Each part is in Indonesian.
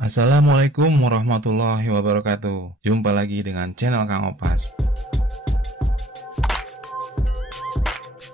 Assalamualaikum warahmatullahi wabarakatuh. Jumpa lagi dengan channel Kang Opas.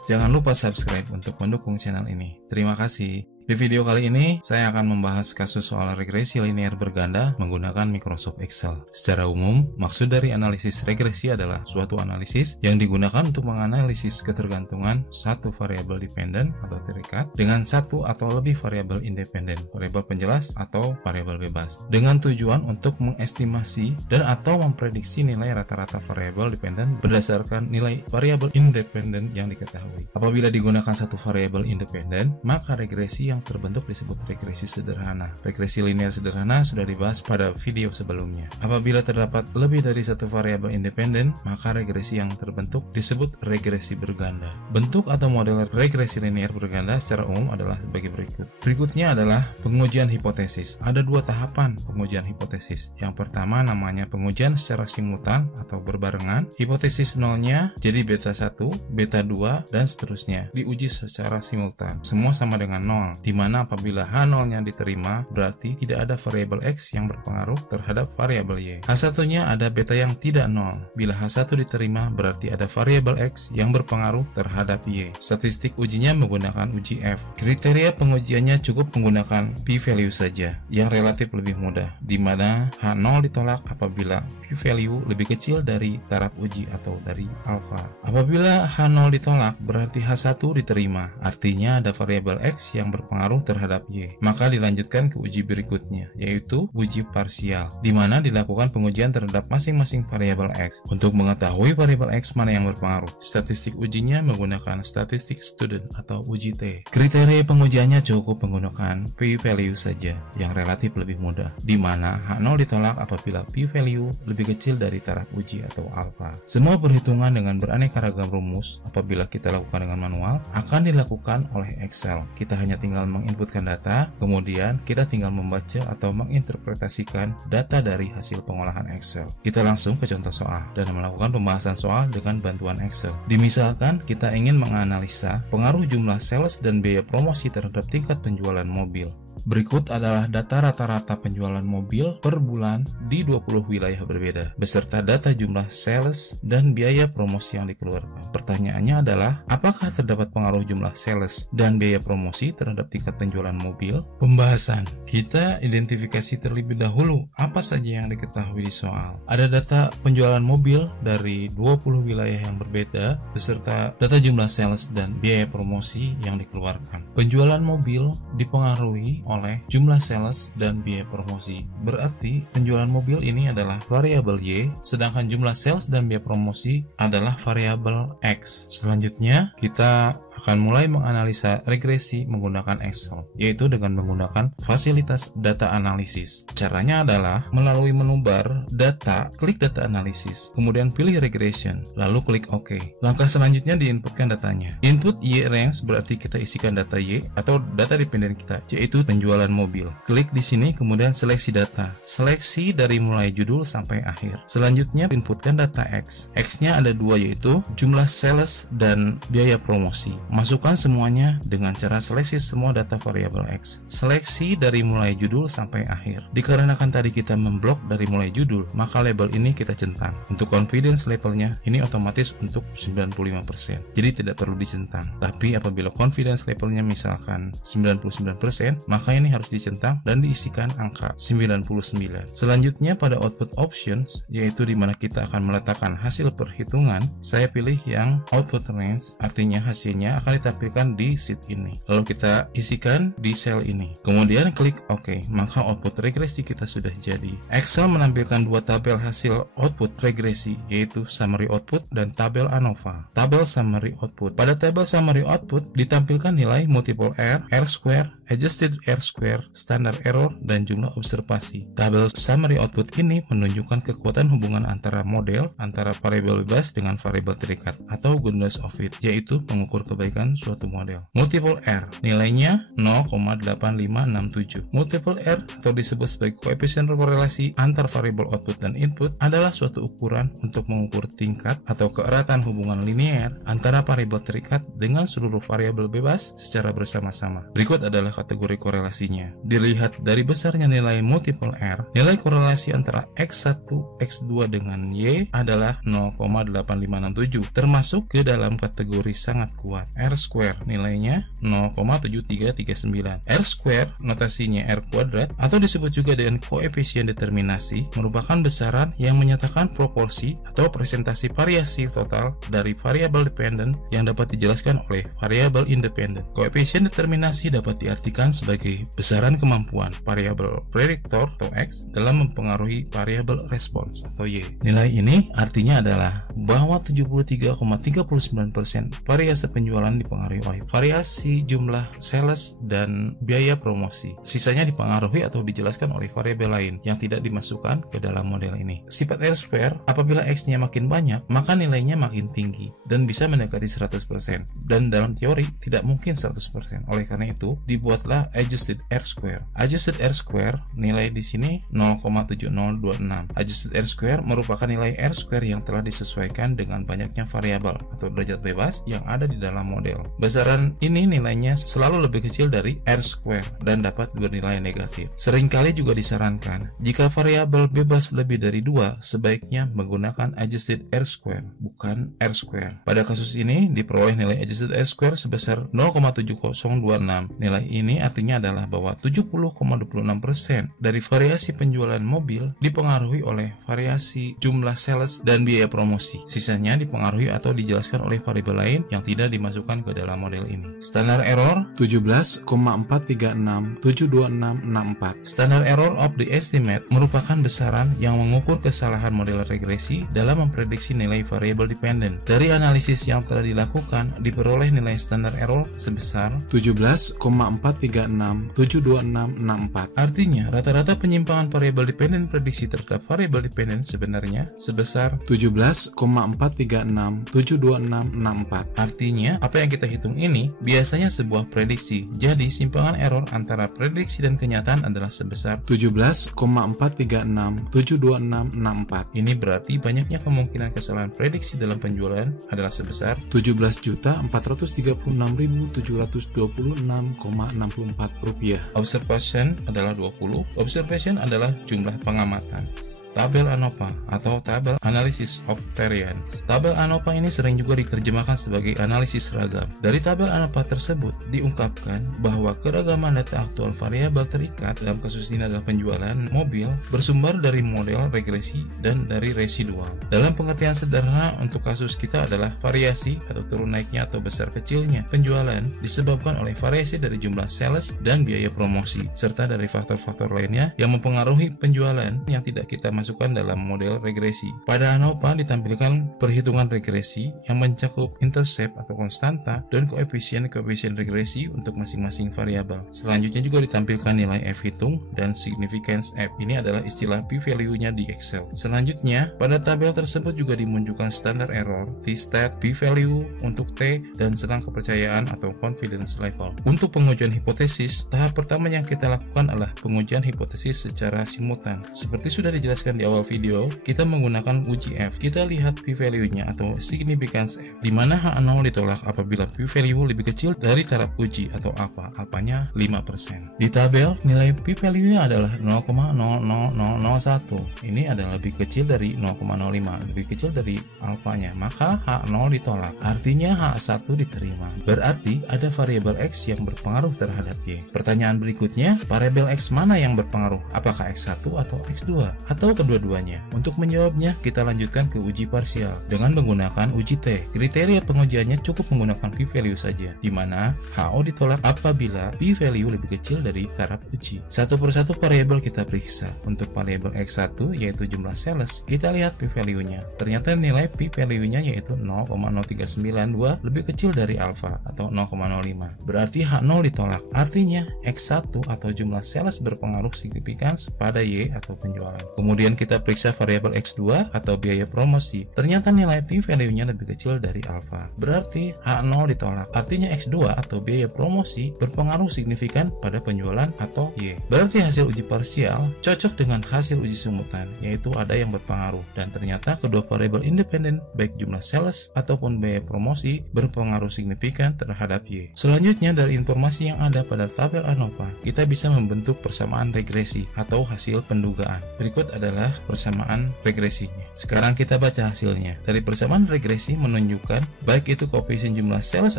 Jangan lupa subscribe untuk mendukung channel ini. Terima kasih. Di video kali ini, saya akan membahas kasus soal regresi linear berganda menggunakan Microsoft Excel. Secara umum, maksud dari analisis regresi adalah suatu analisis yang digunakan untuk menganalisis ketergantungan satu variabel dependen atau terikat dengan satu atau lebih variabel independen, variabel penjelas atau variabel bebas, dengan tujuan untuk mengestimasi dan atau memprediksi nilai rata-rata variabel dependen berdasarkan nilai variabel independen yang diketahui. Apabila digunakan satu variabel independen, maka regresi yang terbentuk disebut regresi sederhana. Regresi linear sederhana sudah dibahas pada video sebelumnya. Apabila terdapat lebih dari satu variabel independen, maka regresi yang terbentuk disebut regresi berganda. Bentuk atau model regresi linear berganda secara umum adalah sebagai berikut. Berikutnya adalah pengujian hipotesis. Ada dua tahapan pengujian hipotesis. Yang pertama namanya pengujian secara simultan atau berbarengan. Hipotesis nolnya jadi beta 1, beta 2, dan seterusnya diuji secara simultan. Semua sama dengan 0. Di mana apabila H0-nya diterima, berarti tidak ada variabel X yang berpengaruh terhadap variabel Y. H1-nya ada beta yang tidak 0. Bila H1 diterima, berarti ada variabel X yang berpengaruh terhadap Y. Statistik ujinya menggunakan uji F. Kriteria pengujiannya cukup menggunakan p-value saja, yang relatif lebih mudah, di mana H0 ditolak apabila p-value lebih kecil dari taraf uji atau dari alfa. Apabila H0 ditolak, berarti H1 diterima, artinya ada variabel X yang berpengaruh terhadap Y. Maka dilanjutkan ke uji berikutnya, yaitu uji parsial, di mana dilakukan pengujian terhadap masing-masing variabel X. Untuk mengetahui variabel X mana yang berpengaruh, statistik ujinya menggunakan statistik student atau uji T. Kriteria pengujiannya cukup menggunakan p-value saja, yang relatif lebih mudah, di mana H0 ditolak apabila p-value lebih kecil dari taraf uji atau alfa. Semua perhitungan dengan beraneka ragam rumus, apabila kita lakukan dengan manual, akan dilakukan oleh Excel. Kita hanya tinggal menginputkan data, kemudian kita tinggal membaca atau menginterpretasikan data dari hasil pengolahan Excel. Kita langsung ke contoh soal dan melakukan pembahasan soal dengan bantuan Excel. Dimisalkan kita ingin menganalisa pengaruh jumlah sales dan biaya promosi terhadap tingkat penjualan mobil. Berikut adalah data rata-rata penjualan mobil per bulan di 20 wilayah berbeda, beserta data jumlah sales dan biaya promosi yang dikeluarkan. Pertanyaannya adalah, apakah terdapat pengaruh jumlah sales dan biaya promosi terhadap tingkat penjualan mobil? Pembahasan. Kita identifikasi terlebih dahulu apa saja yang diketahui di soal. Ada data penjualan mobil dari 20 wilayah yang berbeda, beserta data jumlah sales dan biaya promosi yang dikeluarkan. Penjualan mobil dipengaruhi oleh jumlah sales dan biaya promosi. Berarti penjualan mobil ini adalah variabel Y, sedangkan jumlah sales dan biaya promosi adalah variabel X. Selanjutnya, kita akan mulai menganalisa regresi menggunakan Excel, yaitu dengan menggunakan fasilitas data analisis. Caranya adalah melalui menu bar data, klik data analisis, kemudian pilih regression, lalu klik OK. Langkah selanjutnya diinputkan datanya. Input Y range berarti kita isikan data Y atau data dependen kita, yaitu penjualan mobil. Klik di sini, kemudian seleksi data. Seleksi dari mulai judul sampai akhir. Selanjutnya inputkan data X. X-nya ada dua, yaitu jumlah sales dan biaya promosi. Masukkan semuanya dengan cara seleksi semua data variabel X. Seleksi dari mulai judul sampai akhir. Dikarenakan tadi kita memblok dari mulai judul, maka label ini kita centang. Untuk confidence levelnya, ini otomatis untuk 95%. Jadi tidak perlu dicentang. Tapi apabila confidence levelnya misalkan 99%, maka ini harus dicentang dan diisikan angka 99. Selanjutnya pada output options, yaitu di mana kita akan meletakkan hasil perhitungan, saya pilih yang output range, artinya hasilnya akan ditampilkan di sheet ini. Lalu kita isikan di sel ini. Kemudian klik OK, maka output regresi kita sudah jadi. Excel menampilkan dua tabel hasil output regresi, yaitu summary output dan tabel ANOVA. Tabel summary output. Pada tabel summary output ditampilkan nilai multiple R, R square, adjusted R square, standard error, dan jumlah observasi. Tabel summary output ini menunjukkan kekuatan hubungan antara model, antara variabel bebas dengan variabel terikat, atau goodness of fit, yaitu mengukur kebaikan suatu model. Multiple R, nilainya 0,8567. Multiple R atau disebut sebagai koefisien korelasi antar variabel output dan input adalah suatu ukuran untuk mengukur tingkat atau keeratan hubungan linear antara variabel terikat dengan seluruh variabel bebas secara bersama-sama. Berikut adalah kategori korelasinya. Dilihat dari besarnya nilai multiple R, nilai korelasi antara X1, X2 dengan Y adalah 0,8567, termasuk ke dalam kategori sangat kuat. R square nilainya 0,7339. R square notasinya R kuadrat atau disebut juga dengan koefisien determinasi, merupakan besaran yang menyatakan proporsi atau presentasi variasi total dari variabel dependent yang dapat dijelaskan oleh variabel independen. Koefisien determinasi dapat diartikan sebagai besaran kemampuan variabel prediktor atau X dalam mempengaruhi variabel respons atau Y. Nilai ini artinya adalah bahwa 73,39% variasi penjualan dipengaruhi oleh variasi jumlah sales dan biaya promosi. Sisanya dipengaruhi atau dijelaskan oleh variabel lain yang tidak dimasukkan ke dalam model ini. Sifat R square, apabila X-nya makin banyak, maka nilainya makin tinggi dan bisa mendekati 100%. Dan dalam teori tidak mungkin 100%. Oleh karena itu, dibuatlah adjusted R square. Adjusted R square nilai di sini 0,7026. Adjusted R square merupakan nilai R square yang telah disesuaikan dengan banyaknya variabel atau derajat bebas yang ada di dalam model. Besaran ini nilainya selalu lebih kecil dari R square dan dapat bernilai negatif. Seringkali juga disarankan jika variabel bebas lebih dari 2, sebaiknya menggunakan adjusted R square, bukan R square. Pada kasus ini diperoleh nilai adjusted R square sebesar 0,7026. Nilai ini artinya adalah bahwa 70,26% dari variasi penjualan mobil dipengaruhi oleh variasi jumlah sales dan biaya promosi. Sisanya dipengaruhi atau dijelaskan oleh variabel lain yang tidak dimasukkan ke dalam model ini. Standar error 17,436,72664. Standar error of the estimate merupakan besaran yang mengukur kesalahan model regresi dalam memprediksi nilai variabel dependent. Dari analisis yang telah dilakukan, diperoleh nilai standar error sebesar 17,436,72664. Artinya, rata-rata penyimpangan variabel dependent prediksi terhadap variabel dependent sebenarnya sebesar 17,436,72664. Artinya, apa yang kita hitung ini biasanya sebuah prediksi. Jadi, simpangan error antara prediksi dan kenyataan adalah sebesar 17,436,72664. Ini berarti banyaknya kemungkinan kesalahan prediksi dalam penjualan adalah sebesar 17.436.726,64 rupiah. Observation adalah 20. Observation adalah jumlah pengamatan. Tabel ANOVA atau tabel Analysis of Variance. Tabel ANOVA ini sering juga diterjemahkan sebagai analisis seragam. Dari tabel ANOVA tersebut diungkapkan bahwa keragaman data aktual variabel terikat, dalam kasus ini adalah penjualan mobil, bersumber dari model regresi dan dari residual. Dalam pengertian sederhana untuk kasus kita adalah variasi atau turun naiknya atau besar kecilnya penjualan disebabkan oleh variasi dari jumlah sales dan biaya promosi, serta dari faktor-faktor lainnya yang mempengaruhi penjualan yang tidak kita masukkan dalam model regresi. Pada ANOVA ditampilkan perhitungan regresi yang mencakup intercept atau konstanta dan koefisien regresi untuk masing-masing variabel. Selanjutnya juga ditampilkan nilai F hitung dan significance F. Ini adalah istilah p-value-nya di Excel. Selanjutnya, pada tabel tersebut juga dimunculkan standar error, t-stat, p-value untuk T, dan selang kepercayaan atau confidence level. Untuk pengujian hipotesis, tahap pertama yang kita lakukan adalah pengujian hipotesis secara simultan. Seperti sudah dijelaskan di awal video, kita menggunakan uji F. Kita lihat p-value-nya atau significance F, di mana H0 ditolak apabila p-value lebih kecil dari taraf uji atau alpha. Alphanya 5%. Di tabel, nilai p-value-nya adalah 0,00001. Ini adalah lebih kecil dari 0,05, lebih kecil dari alphanya, maka H0 ditolak. Artinya H1 diterima. Berarti ada variabel X yang berpengaruh terhadap Y. Pertanyaan berikutnya, variabel X mana yang berpengaruh? Apakah X1 atau X2? Atau kedua-duanya? Untuk menjawabnya, kita lanjutkan ke uji parsial dengan menggunakan uji T. Kriteria pengujiannya cukup menggunakan p-value saja, di mana HO ditolak apabila p-value lebih kecil dari taraf uji. Satu persatu variabel kita periksa. Untuk variabel X1 yaitu jumlah sales, kita lihat p-value-nya. Ternyata nilai p-value-nya yaitu 0,0392 lebih kecil dari alpha atau 0,05. Berarti H0 ditolak. Artinya X1 atau jumlah sales berpengaruh signifikan pada Y atau penjualan. Kemudian Kemudian kita periksa variabel X2 atau biaya promosi. Ternyata nilai p-value-nya lebih kecil dari alfa. Berarti H0 ditolak. Artinya X2 atau biaya promosi berpengaruh signifikan pada penjualan atau Y. Berarti hasil uji parsial cocok dengan hasil uji sumutan, yaitu ada yang berpengaruh. Dan ternyata kedua variabel independen, baik jumlah sales ataupun biaya promosi, berpengaruh signifikan terhadap Y. Selanjutnya, dari informasi yang ada pada tabel ANOVA, kita bisa membentuk persamaan regresi atau hasil pendugaan. Berikut adalah persamaan regresinya. Sekarang kita baca hasilnya. Dari persamaan regresi menunjukkan baik itu koefisien jumlah sales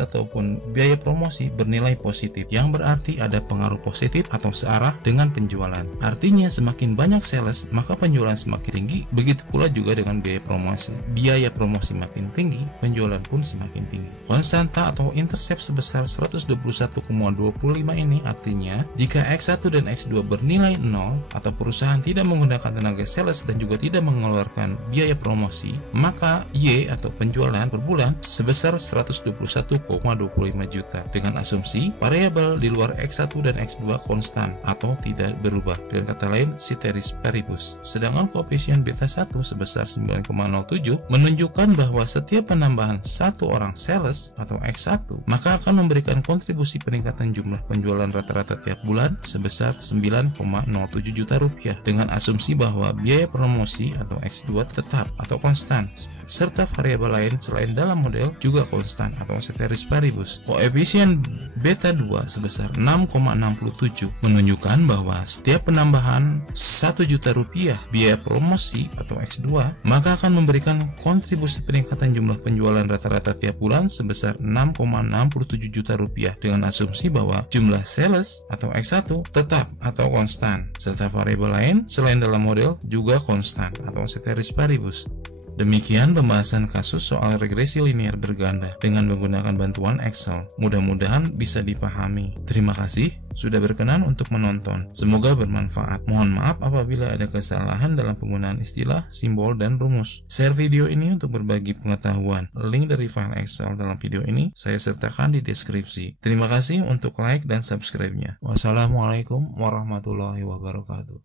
ataupun biaya promosi bernilai positif, yang berarti ada pengaruh positif atau searah dengan penjualan. Artinya semakin banyak sales, maka penjualan semakin tinggi. Begitu pula juga dengan biaya promosi. Biaya promosi makin tinggi, penjualan pun semakin tinggi. Konstanta atau intercept sebesar 121,25 ini artinya jika X1 dan X2 bernilai 0 atau perusahaan tidak menggunakan tenaga sales dan juga tidak mengeluarkan biaya promosi, maka Y atau penjualan per bulan sebesar 121,25 juta dengan asumsi variabel di luar X1 dan X2 konstan atau tidak berubah, dengan kata lain ceteris paribus. Sedangkan koefisien beta 1 sebesar 9,07 menunjukkan bahwa setiap penambahan satu orang sales atau X1 maka akan memberikan kontribusi peningkatan jumlah penjualan rata-rata tiap bulan sebesar 9,07 juta rupiah, dengan asumsi bahwa biaya promosi atau X2 tetap atau konstan, serta variabel lain selain dalam model juga konstan atau ceteris paribus. Koefisien beta 2 sebesar 6,67 menunjukkan bahwa setiap penambahan 1 juta rupiah biaya promosi atau X2 maka akan memberikan kontribusi peningkatan jumlah penjualan rata-rata tiap bulan sebesar 6,67 juta rupiah, dengan asumsi bahwa jumlah sales atau X1 tetap atau konstan, serta variabel lain selain dalam model juga konstan atau ceteris paribus. Demikian pembahasan kasus soal regresi linear berganda dengan menggunakan bantuan Excel. Mudah-mudahan bisa dipahami. Terima kasih sudah berkenan untuk menonton. Semoga bermanfaat. Mohon maaf apabila ada kesalahan dalam penggunaan istilah, simbol, dan rumus. Share video ini untuk berbagi pengetahuan. Link dari file Excel dalam video ini saya sertakan di deskripsi. Terima kasih untuk like dan subscribe-nya. Wassalamualaikum warahmatullahi wabarakatuh.